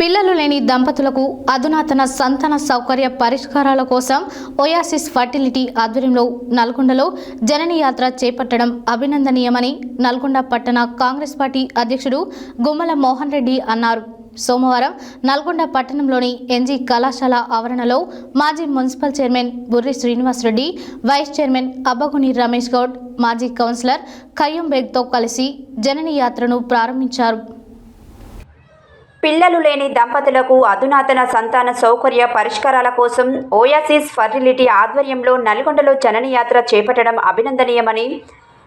పిల్లలు లేని దంపతులకు అధునాతన సంతాన సౌకర్య పరిష్కారాల కోసం ఓయాసిస్ ఫర్టిలిటీ ఆధ్వర్యంలో నల్గొండలో జనని యాత్ర చేపట్టడం అభినందనీయమని నల్గొండ పట్టణ కాంగ్రెస్ పార్టీ అధ్యక్షుడు గుమ్మల మోహన్ రెడ్డి అన్నారు. సోమవారం నల్గొండ పట్టణంలోని ఎన్జీ కళాశాల ఆవరణలో మాజీ municipal chairman Burri Srinivas Reddy, vice chairman Abbaguni Ramesh Goud, మాజీ కౌన్సిలర్ ఖయ్యూం బేగ్తో కలిసి జనని యాత్రను ప్రారంభించారు. పిల్లలు లేని దంపతులకు అధునాతన సంతాన సౌకర్య పరిష్కారాల కోసం ఓయాసిస్ ఫర్టిలిటీ ఆధ్వర్యంలో నల్గొండలో జనని యాత్ర చేపట్టడం అభినందనీయమని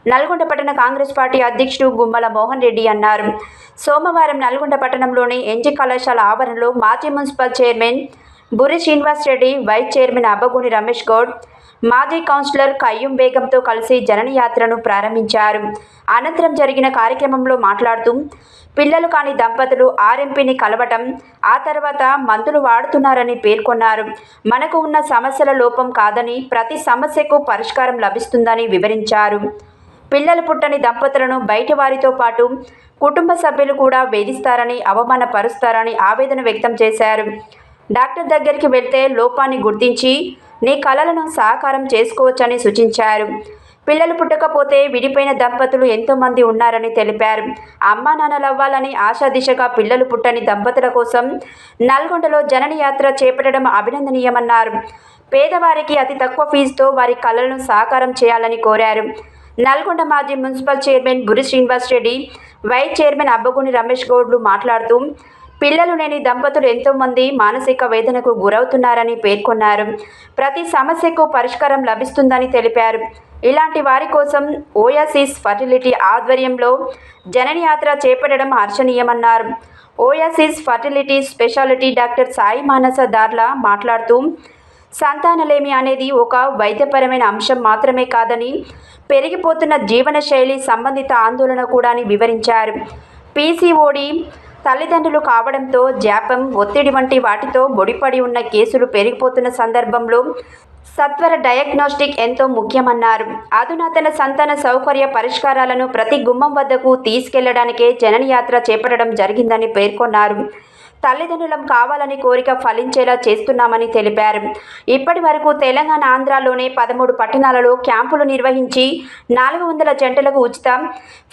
నల్గొండ పట్టణ కాంగ్రెస్ పార్టీ అధ్యక్షుడు గుమ్మల మోహన్ రెడ్డి అన్నారు. సోమవారం నల్గొండ పట్టణంలోని ఎన్జీ కళాశాల ఆవరణలో మాజీ municipal chairman Burri Srinivas Reddy, vice chairman Abbaguni Ramesh Goud, మాజీ కౌన్సిలర్ ఖయ్యూం బేగంతో కలిసి జనని యాత్రను ప్రారంభించారు. అనంతరం జరిగిన కార్యక్రమంలో మాట్లాడుతూ పిల్లలు కాని దంపతులు ఆర్ఎంపీని కలవటం, ఆ తర్వాత మందులు వాడుతున్నారని పేర్కొన్నారు. మనకు ఉన్న సమస్యల లోపం కాదని, ప్రతి సమస్యకు పరిష్కారం లభిస్తుందని వివరించారు. పిల్లలు పుట్టని దంపతులను బయటి వారితో పాటు కుటుంబ సభ్యులు కూడా వేధిస్తారని, అవమానపరుస్తారని ఆవేదన వ్యక్తం చేశారు. డాక్టర్ దగ్గరికి వెళ్తే లోపాన్ని గుర్తించి నీ కలలను సాకారం చేసుకోవచ్చని సూచించారు. పిల్లలు పుట్టకపోతే విడిపోయిన దంపతులు ఎంతోమంది ఉన్నారని తెలిపారు. అమ్మా నాన్నలవ్వాలని ఆశా దిశగా పిల్లలు పుట్టని దంపతుల కోసం నల్గొండలో జనని యాత్ర చేపట్టడం అభినందనీయమన్నారు. పేదవారికి అతి తక్కువ ఫీజుతో వారి కలలను సాకారం చేయాలని కోరారు. నల్గొండ మాజీ municipal chairman Burri Srinivas Reddy, vice chairman Abbaguni Ramesh గౌడ్లు మాట్లాడుతూ పిల్లలు లేని దంపతులు ఎంతోమంది మానసిక వేదనకు గురవుతున్నారని పేర్కొన్నారు. ప్రతి సమస్యకు పరిష్కారం లభిస్తుందని తెలిపారు. ఇలాంటి వారి కోసం ఓయాసిస్ ఫర్టిలిటీ ఆధ్వర్యంలో జనని యాత్ర చేపట్టడం హర్షణీయమన్నారు. Oasis fertility speciality doctor Sai Manasa Darla మాట్లాడుతూ సంతానలేమి అనేది ఒక వైద్యపరమైన అంశం మాత్రమే కాదని, పెరిగిపోతున్న జీవనశైలి సంబంధిత ఆందోళన కూడా అని వివరించారు. పీసీఓడి తల్లిదండ్రులు కావడంతో జాపం, ఒత్తిడి వంటి వాటితో ముడిపడి ఉన్న కేసులు పెరిగిపోతున్న సందర్భంలో సత్వర డయాగ్నోస్టిక్ ఎంతో ముఖ్యమన్నారు. అధునాతన సంతాన సౌకర్య పరిష్కారాలను ప్రతి గుమ్మం వద్దకు తీసుకెళ్లడానికే జనని యాత్ర చేపట్టడం జరిగిందని పేర్కొన్నారు. తల్లిదండ్రులం కావాలని కోరిక ఫలించేలా చేస్తున్నామని తెలిపారు. ఇప్పటి వరకు తెలంగాణ, ఆంధ్రాలోనే 13 పట్టణాలలో క్యాంపులు నిర్వహించి 400 జంటలకు ఉచిత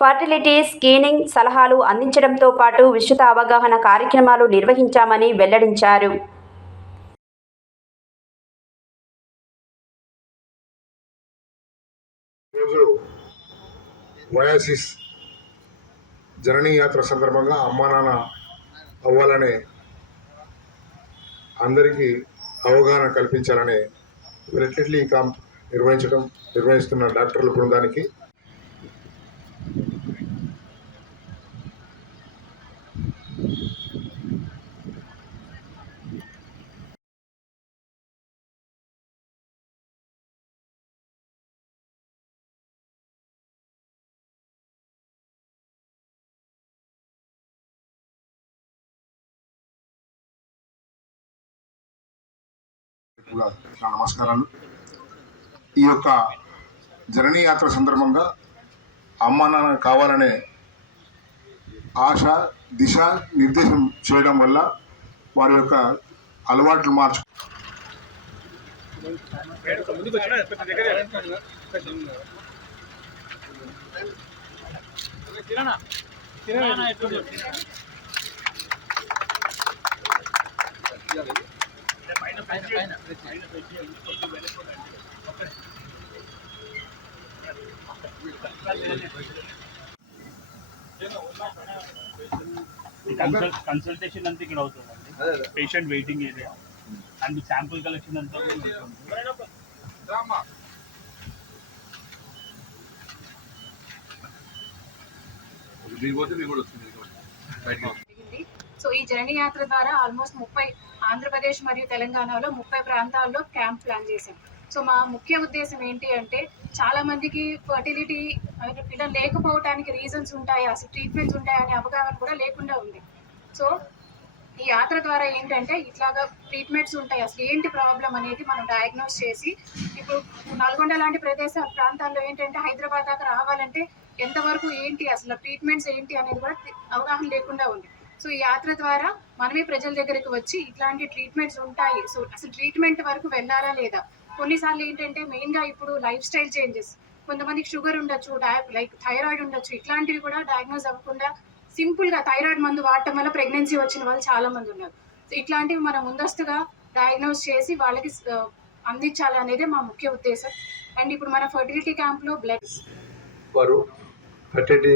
ఫర్టిలిటీ స్క్రీనింగ్ సలహాలు అందించడంతో పాటు విస్తృత అవగాహన కార్యక్రమాలు నిర్వహించామని వెల్లడించారు. ఓయాసిస్ జనని యాత్ర సందర్భంగా అమ్మా నాన్న అవ్వాలనే అందరికీ అవగాహన కల్పించాలనే ఫెర్టిలిటీ క్యాంప్ నిర్వహిస్తున్న డాక్టర్ల బృందానికి నా నమస్కారాలు. ఈ యొక్క జనని యాత్ర సందర్భంగా అమ్మా నాన్న కావాలనే ఆశ, దిశ నిర్దేశం చేయడం వల్ల వారి యొక్క అలవాట్లు మార్చు కన్సల్టేషన్ అంతా ఇక్కడ అవుతుందండి. Patient waiting area and sample collection అంతా సో ఈ జర్నీ యాత్ర ద్వారా ఆల్మోస్ట్ 30 ఆంధ్రప్రదేశ్ మరియు తెలంగాణలో 30 ప్రాంతాల్లో క్యాంప్ ప్లాన్ చేశాం. సో మా ముఖ్య ఉద్దేశం ఏంటి అంటే, చాలా మందికి ఫర్టిలిటీ పిల్లలు లేకపోవడానికి రీజన్స్ ఉంటాయి, అసలు ట్రీట్మెంట్స్ ఉంటాయనే అవగాహన కూడా లేకుండా ఉంది. సో ఈ యాత్ర ద్వారా ఏంటంటే ఇట్లాగా ట్రీట్మెంట్స్ ఉంటాయి, అసలు ఏంటి ప్రాబ్లం అనేది మనం డయాగ్నోస్ చేసి, ఇప్పుడు నల్గొండ లాంటి ప్రాంతాల్లో ఏంటంటే హైదరాబాద్ దాకా రావాలంటే ఎంతవరకు ఏంటి, అసలు ట్రీట్మెంట్స్ ఏంటి అనేది కూడా అవగాహన లేకుండా ఉంది. సో ఈ యాత్ర ద్వారా మనమే ప్రజల దగ్గరికి వచ్చి ఇట్లాంటి ట్రీట్మెంట్స్ ఉంటాయి, సో అసలు ట్రీట్మెంట్ వరకు వెళ్ళాలా లేదా. కొన్నిసార్లు ఏంటంటే మెయిన్గా ఇప్పుడు లైఫ్ స్టైల్ చేంజెస్, కొంతమందికి షుగర్ ఉండొచ్చు, లైక్ థైరాయిడ్ ఉండొచ్చు, ఇట్లాంటివి కూడా డయాగ్నోస్ అవ్వకుండా సింపుల్గా థైరాయిడ్ మందు వాడటం వల్ల ప్రెగ్నెన్సీ వచ్చిన వాళ్ళు చాలా మంది ఉన్నారు. సో ఇట్లాంటివి మనం ముందస్తుగా డయాగ్నోస్ చేసి వాళ్ళకి అందించాలి అనేది మా ముఖ్య ఉద్దేశం. అండ్ ఇప్పుడు మన ఫర్టిలిటీ క్యాంప్లో బ్లడ్ వారు ఫర్టిలిటీ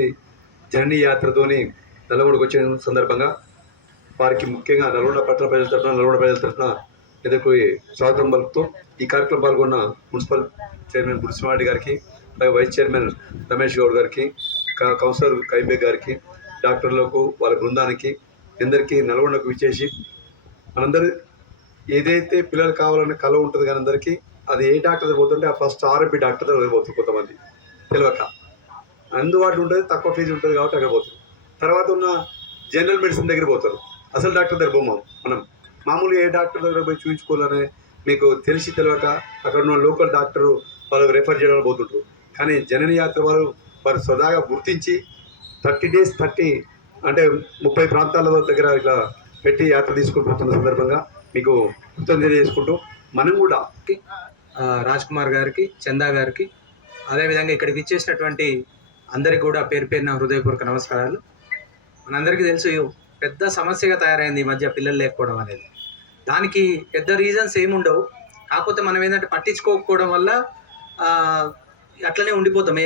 జర్నీ యాత్రతోని నల్గొండకు వచ్చిన సందర్భంగా వారికి ముఖ్యంగా నల్గొండ పట్టణ ప్రజల తరఫున ఎదుర్కొ స్వాగతం పలుకుతూ ఈ కార్యక్రమం పాల్గొన్న మున్సిపల్ చైర్మన్ బుడిసిమారెడ్డి గారికి, వైస్ చైర్మన్ రమేష్ గౌడ్ గారికి, కౌన్సిలర్ కైబేగ్ గారికి, డాక్టర్లకు, వాళ్ళ బృందానికి, అందరికీ నల్గొండకు విచ్చేసి మనందరూ ఏదైతే పిల్లలు కావాలనే కళ ఉంటుంది కానీ అందరికీ అది ఏ డాక్టర్ దగ్గర పోతుంటే ఆ ఫస్ట్ ఆర్ఎంపీ డాక్టర్ దగ్గర పోతుంది. కొంతమంది తెలియక అందుబాటులో ఉంటుంది, తక్కువ ఫీజు ఉంటుంది కాబట్టి అక్కడ పోతారు. తర్వాత ఉన్న జనరల్ మెడిసిన్ దగ్గర పోతారు. అసలు డాక్టర్ దగ్గర పోమాం. మనం మామూలుగా ఏ డాక్టర్ దగ్గర పోయి చూపించుకోవాలని మీకు తెలిసి తెలియక అక్కడ ఉన్న లోకల్ డాక్టరు వాళ్ళకి రెఫర్ చేయడానికి పోతుంటారు. కానీ జనని యాత్ర వారు సదాగా గుర్తించి 30 days 30 అంటే 30 ప్రాంతాల దగ్గర ఇట్లా పెట్టి యాత్ర తీసుకుని పోతున్న సందర్భంగా మీకు కృతజ్ఞత చేసుకుంటూ మనం కూడా రాజ్ కుమార్ గారికి, చందా గారికి, అదేవిధంగా ఇక్కడికి ఇచ్చేసినటువంటి అందరికీ కూడా పేరు పేరున హృదయపూర్వక నమస్కారాలు. మనందరికీ తెలుసు పెద్ద సమస్యగా తయారైంది ఈ మధ్య పిల్లలు లేకపోవడం అనేది. దానికి పెద్ద రీజన్స్ ఏముండవు, కాకపోతే మనం ఏంటంటే పట్టించుకోకపోవడం వల్ల అట్లనే ఉండిపోతాం.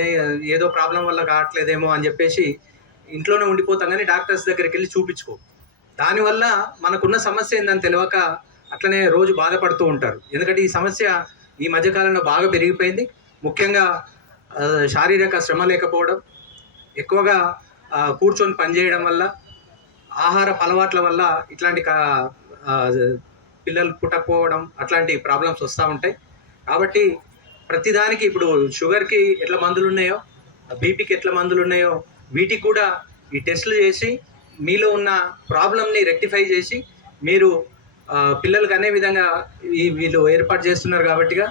ఏదో ప్రాబ్లం వల్ల కావట్లేదేమో అని చెప్పేసి ఇంట్లోనే ఉండిపోతాం, కానీ డాక్టర్స్ దగ్గరికి వెళ్ళి చూపించుకో. దానివల్ల మనకున్న సమస్య ఏందని తెలియక అట్లనే రోజు బాధపడుతూ ఉంటారు. ఎందుకంటే ఈ సమస్య ఈ మధ్యకాలంలో బాగా పెరిగిపోయింది. ముఖ్యంగా శారీరక శ్రమ లేకపోవడం, ఎక్కువగా కూర్చొని పనిచేయడం వల్ల, ఆహార అలవాట్ల వల్ల ఇట్లాంటి పిల్లలు పుట్టకపోవడం, అట్లాంటి ప్రాబ్లమ్స్ వస్తూ ఉంటాయి. కాబట్టి ప్రతిదానికి ఇప్పుడు షుగర్కి ఎట్లా మందులు ఉన్నాయో, బీపీకి ఎట్లా మందులు ఉన్నాయో, వీటికి కూడా ఈ టెస్టులు చేసి మీలో ఉన్న ప్రాబ్లమ్ని రెక్టిఫై చేసి మీరు పిల్లలకు అనే విధంగా వీళ్ళు ఏర్పాటు చేస్తున్నారు. కాబట్టిగా